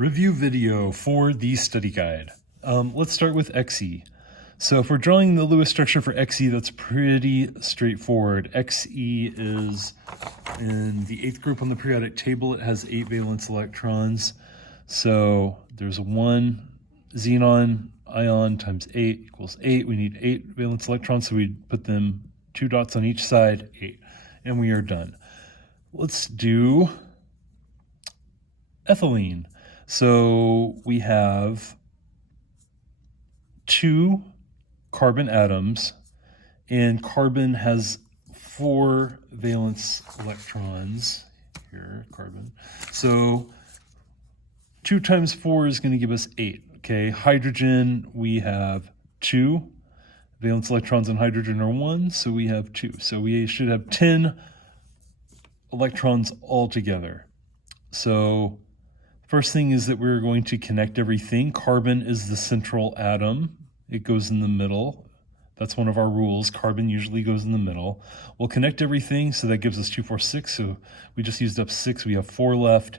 Review video for the study guide. Let's start with Xe. So if we're drawing the Lewis structure for Xe, that's pretty straightforward. Xe is in the 8th group on the periodic table. It has 8 valence electrons. So there's 1 xenon ion times 8 equals 8. We need 8 valence electrons, so we put them 2 dots on each side, 8. And we are done. Let's do ethylene. So we have 2 carbon atoms, and carbon has 4 valence electrons. Here, carbon. So 2 times 4 is going to give us 8. Okay, hydrogen, we have 2. Valence electrons on hydrogen are 1, so we have 2. So we should have 10 electrons altogether. So first thing is that we're going to connect everything. Carbon is the central atom. It goes in the middle. That's one of our rules. Carbon usually goes in the middle. We'll connect everything, so that gives us 2, 4, 6. So we just used up 6. We have 4 left.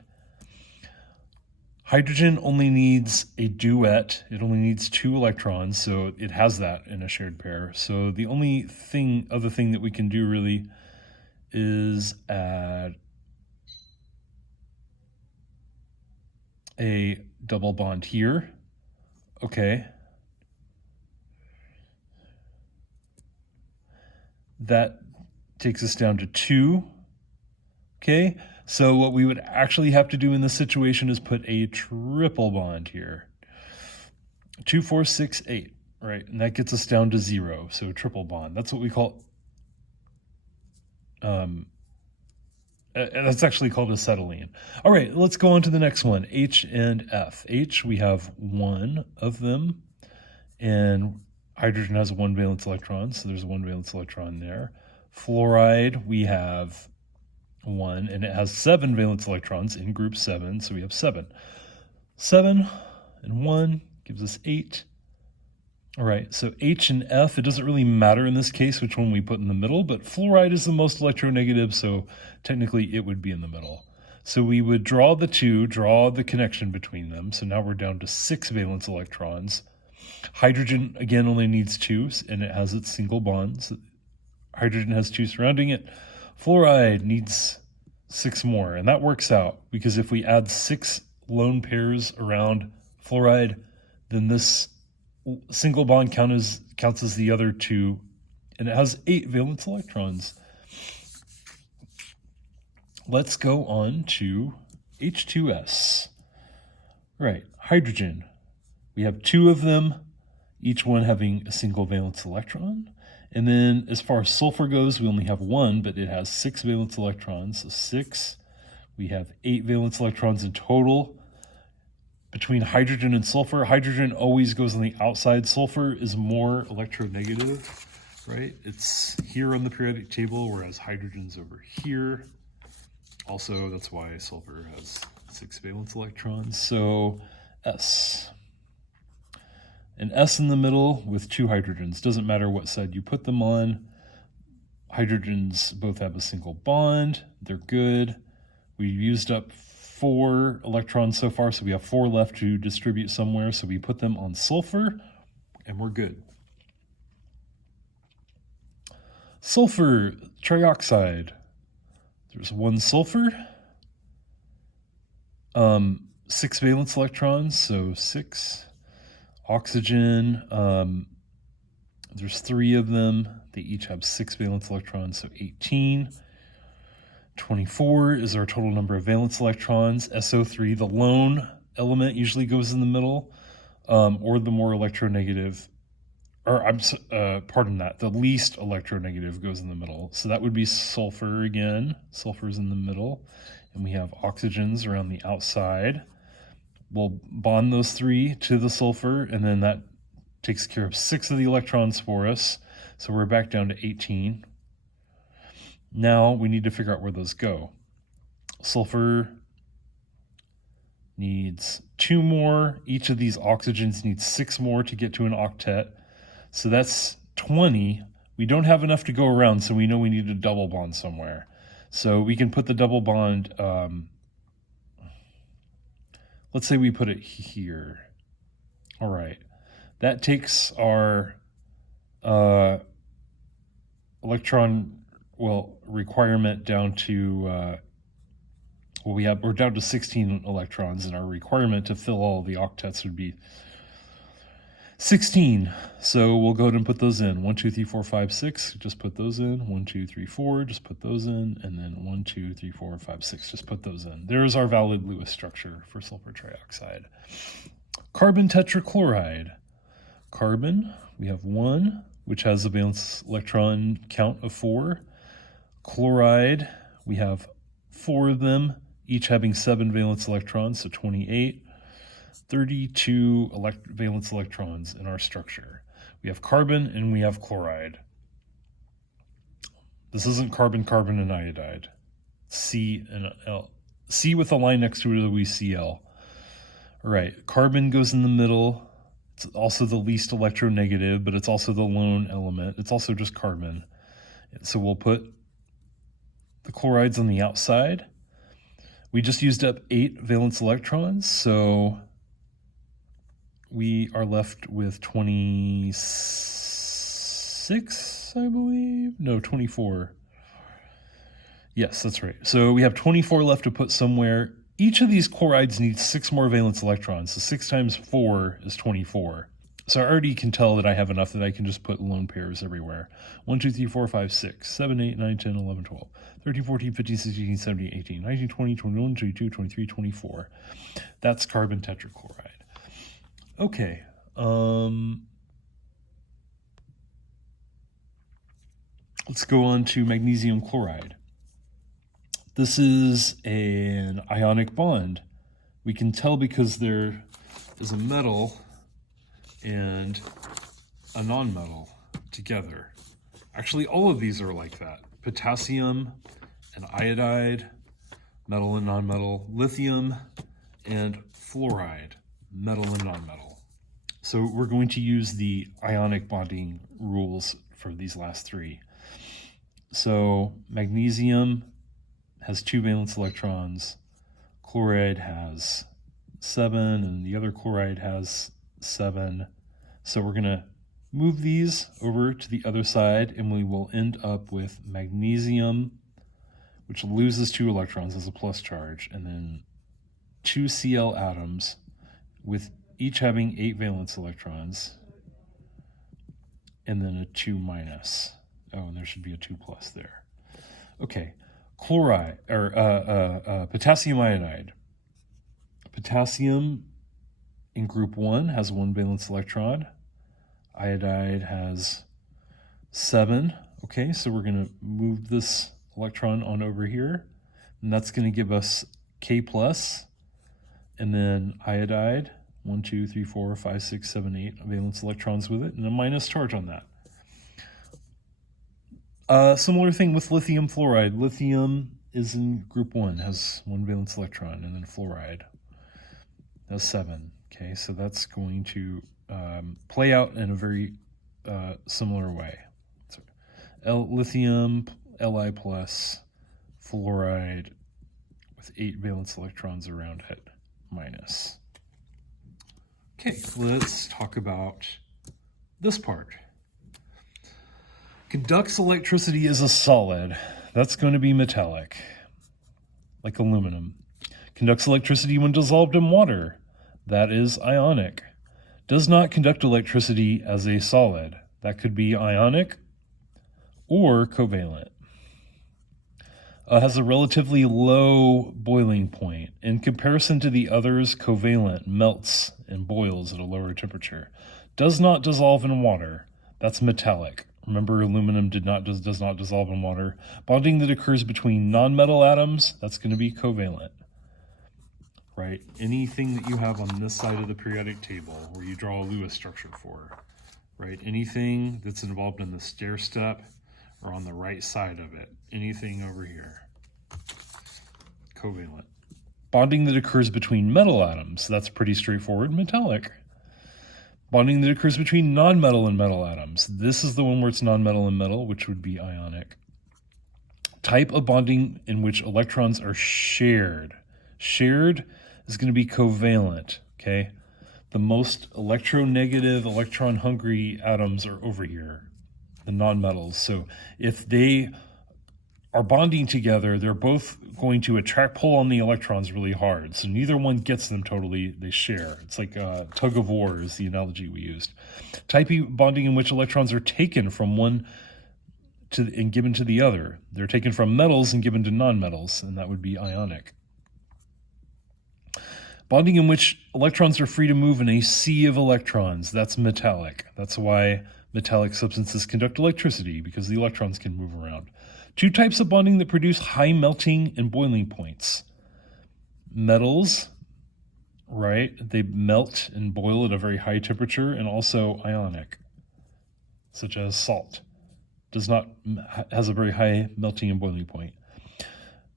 Hydrogen only needs a duet. It only needs 2 electrons, so it has that in a shared pair. So the only other thing that we can do really is add a double bond here. Okay. That takes us down to 2. Okay. So what we would actually have to do in this situation is put a triple bond here. 2, 4, 6, 8. Right. And that gets us down to 0. So triple bond. That's what we call that's actually called acetylene. All right, let's go on to the next one, H and F. H, we have 1 of them, and hydrogen has 1 valence electron, so there's 1 valence electron there. Fluoride, we have 1, and it has 7 valence electrons in group 7, so we have 7. 7 and 1 gives us 8. All right, so H and F, it doesn't really matter in this case which one we put in the middle, but fluoride is the most electronegative, so technically it would be in the middle. So we would draw the connection between them. So now we're down to 6 valence electrons. Hydrogen, again, only needs 2, and it has its single bonds. Hydrogen has 2 surrounding it. Fluoride needs 6 more, and that works out, because if we add 6 lone pairs around fluoride, then this single bond counts as the other 2, and it has 8 valence electrons. Let's go on to H2S. Right, hydrogen. We have 2 of them, each one having a single valence electron. And then as far as sulfur goes, we only have 1, but it has 6 valence electrons. So 6, we have 8 valence electrons in total. Between hydrogen and sulfur, hydrogen always goes on the outside. Sulfur is more electronegative, right? It's here on the periodic table, whereas hydrogen's over here. Also, that's why sulfur has 6 valence electrons. So S. An S in the middle with 2 hydrogens. Doesn't matter what side you put them on. Hydrogens both have a single bond. They're good. We've used up 4 electrons so far, so we have 4 left to distribute somewhere. So we put them on sulfur, and we're good. Sulfur trioxide. There's 1 sulfur, 6 valence electrons, so 6. Oxygen, there's 3 of them. They each have 6 valence electrons, so 18. 24 is our total number of valence electrons. SO3, the lone element, usually goes in the middle, or the more electronegative, the least electronegative goes in the middle. So that would be sulfur again. Sulfur's in the middle, and we have oxygens around the outside. We'll bond those 3 to the sulfur, and then that takes care of 6 of the electrons for us. So we're back down to 18. Now we need to figure out where those go. Sulfur needs 2 more. Each of these oxygens needs 6 more to get to an octet. So that's 20. We don't have enough to go around, so we know we need a double bond somewhere. So we can put the double bond let's say we put it here. All right. That takes our electron, requirement down to, we're down to 16 electrons, and our requirement to fill all the octets would be 16. So we'll go ahead and put those in. 1, 2, 3, 4, 5, 6. Just put those in. 1, 2, 3, 4. Just put those in. And then 1, 2, 3, 4, 5, 6. Just put those in. There's our valid Lewis structure for sulfur trioxide. Carbon tetrachloride. Carbon, we have 1, which has a valence electron count of 4. Chloride, we have 4 of them, each having 7 valence electrons, so 28. 32 valence electrons in our structure. We have carbon and we have chloride. This isn't carbon, carbon, and iodide. C and L. C with a line next to it will be Cl. All right, carbon goes in the middle. It's also the least electronegative, but it's also the lone element. It's also just carbon. So we'll put the chlorides on the outside. We just used up 8 valence electrons, so we are left with 26, I believe. No, 24. Yes, that's right. So we have 24 left to put somewhere. Each of these chlorides needs 6 more valence electrons. So 6 times 4 is 24. So I already can tell that I have enough that I can just put lone pairs everywhere. 1, 2, 3, 4, 5, 6, 7, 8, 9, 10, 11, 12, 13, 14, 15, 16, 17, 18, 19, 20, 21, 22, 23, 24. That's carbon tetrachloride. Okay. Let's go on to magnesium chloride. This is an ionic bond. We can tell because there is a metal and a nonmetal together. Actually, all of these are like that. Potassium and iodide, metal and nonmetal, lithium and fluoride, metal and nonmetal. So we're going to use the ionic bonding rules for these last 3. So magnesium has 2 valence electrons, chloride has 7, and the other chloride has 7. So we're going to move these over to the other side, and we will end up with magnesium, which loses 2 electrons as a plus charge, and then 2 Cl atoms with each having 8 valence electrons, and then a 2 minus. Oh, and there should be a 2 plus there. Okay, chloride, or potassium iodide. Potassium in group 1 has 1 valence electron. Iodide has 7. Okay, so we're going to move this electron on over here, and that's going to give us K plus, and then iodide, 1, 2, 3, 4, 5, 6, 7, 8 valence electrons with it, and a minus charge on that. Similar thing with lithium fluoride. Lithium is in group 1, has 1 valence electron, and then fluoride has 7. Okay, so that's going to play out in a very similar way. So, lithium, Li plus, fluoride with 8 valence electrons around it, minus. Okay, let's talk about this part. Conducts electricity as a solid. That's going to be metallic, like aluminum. Conducts electricity when dissolved in water. That is ionic. Does not conduct electricity as a solid. That could be ionic or covalent. Has a relatively low boiling point. In comparison to the others, covalent melts and boils at a lower temperature. Does not dissolve in water. That's metallic. Remember, aluminum does not dissolve in water. Bonding that occurs between nonmetal atoms, that's going to be covalent. Right? Anything that you have on this side of the periodic table where you draw a Lewis structure for, right? Anything that's involved in the stair step or on the right side of it, anything over here, covalent. Bonding that occurs between metal atoms, that's pretty straightforward, metallic. Bonding that occurs between nonmetal and metal atoms, this is the one where it's nonmetal and metal, which would be ionic. Type of bonding in which electrons are shared. Shared is going to be covalent, okay? The most electronegative, electron-hungry atoms are over here, the nonmetals. So if they are bonding together, they're both going to attract, pull on the electrons really hard. So neither one gets them totally, they share. It's like a tug of war is the analogy we used. Type E bonding in which electrons are taken from one and given to the other. They're taken from metals and given to nonmetals, and that would be ionic. Bonding in which electrons are free to move in a sea of electrons, that's metallic. That's why metallic substances conduct electricity, because the electrons can move around. Two types of bonding that produce high melting and boiling points. Metals, right, they melt and boil at a very high temperature, and also ionic, such as salt, has a very high melting and boiling point.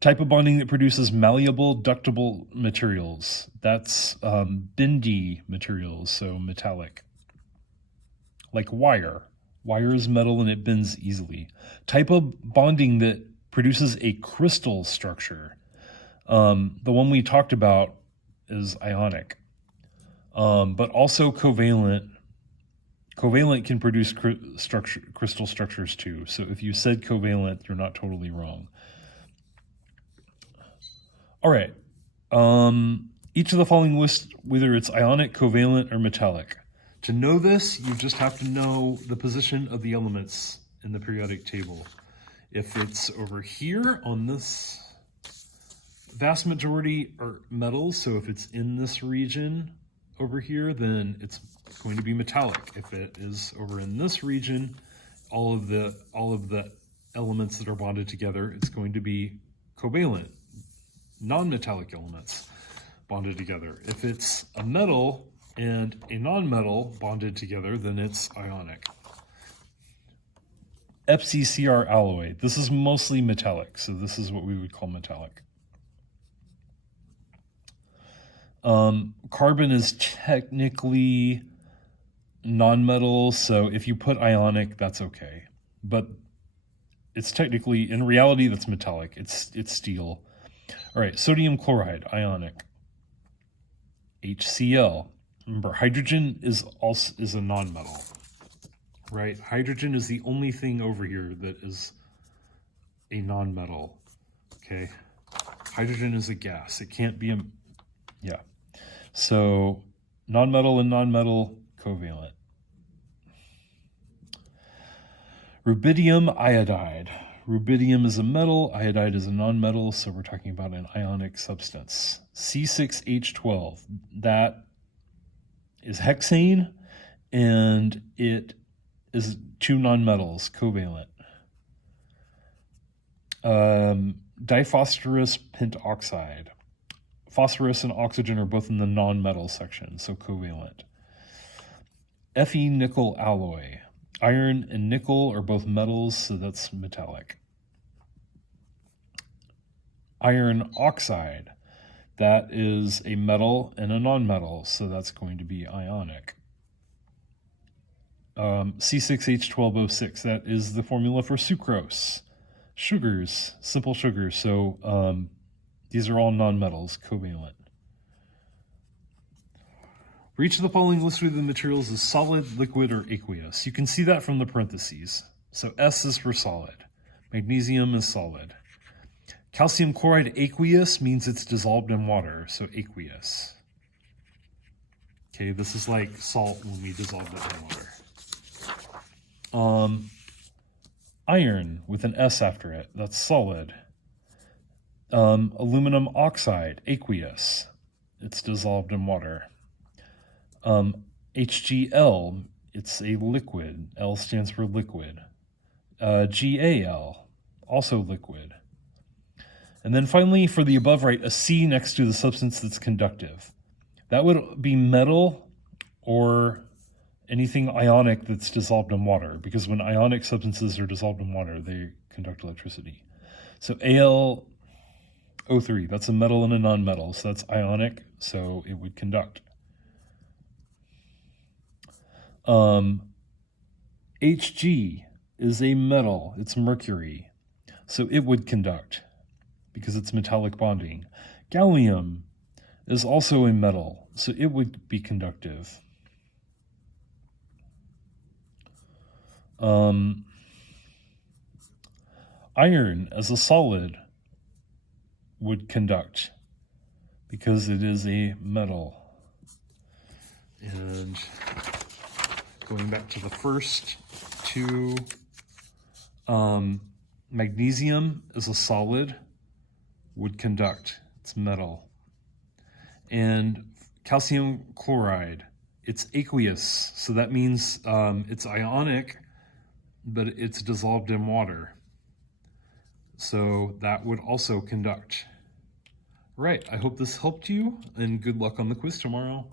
Type of bonding that produces malleable, ductile materials. That's bendy materials, so metallic. Like wire. Wire is metal and it bends easily. Type of bonding that produces a crystal structure. The one we talked about is ionic. But also covalent. Covalent can produce crystal structures too. So if you said covalent, you're not totally wrong. All right. Each of the following lists whether it's ionic, covalent, or metallic. To know this, you just have to know the position of the elements in the periodic table. If it's over here on this, vast majority are metals, so if it's in this region over here, then it's going to be metallic. If it is over in this region, all of the elements that are bonded together, it's going to be covalent, non-metallic elements bonded together. If it's a metal and a non-metal bonded together, then it's ionic. FCCr alloy. This is mostly metallic, so this is what we would call metallic. Carbon is technically non-metal, so if you put ionic, that's okay. But it's technically, in reality, that's metallic. It's steel. All right, sodium chloride, ionic. HCl. Remember, hydrogen is a non-metal, right? Hydrogen is the only thing over here that is a non-metal, okay? Hydrogen is a gas. It can't be yeah. So non-metal and non-metal, covalent. Rubidium iodide. Rubidium is a metal, iodide is a non-metal, so we're talking about an ionic substance. C6H12, that is hexane, and it is two nonmetals, covalent. Diphosphorus pentoxide. Phosphorus and oxygen are both in the non-metal section, so covalent. Fe nickel alloy. Iron and nickel are both metals, so that's metallic. Iron oxide. That is a metal and a non-metal, so that's going to be ionic. C6H12O6, that is the formula for sucrose. Sugars, simple sugars, so these are all non-metals, covalent. For each of the following listed the materials is solid, liquid, or aqueous. You can see that from the parentheses. So S is for solid. Magnesium is solid. Calcium chloride aqueous means it's dissolved in water, so aqueous. Okay, this is like salt when we dissolve it in water. Iron with an S after it, that's solid. Aluminum oxide, aqueous, it's dissolved in water. HGL, it's a liquid, L stands for liquid. GAL, also liquid. And then finally, for the above right, a C next to the substance that's conductive. That would be metal or anything ionic that's dissolved in water, because when ionic substances are dissolved in water, they conduct electricity. So AlO3, that's a metal and a non-metal, so that's ionic, so it would conduct. Hg is a metal, it's mercury, so it would conduct because it's metallic bonding. Gallium, is also a metal, so it would be conductive. Iron as a solid would conduct because it is a metal. And going back to the first two, magnesium as a solid would conduct. It's metal. And calcium chloride, it's aqueous, so that means it's ionic, but it's dissolved in water. So that would also conduct. Right, I hope this helped you, and good luck on the quiz tomorrow.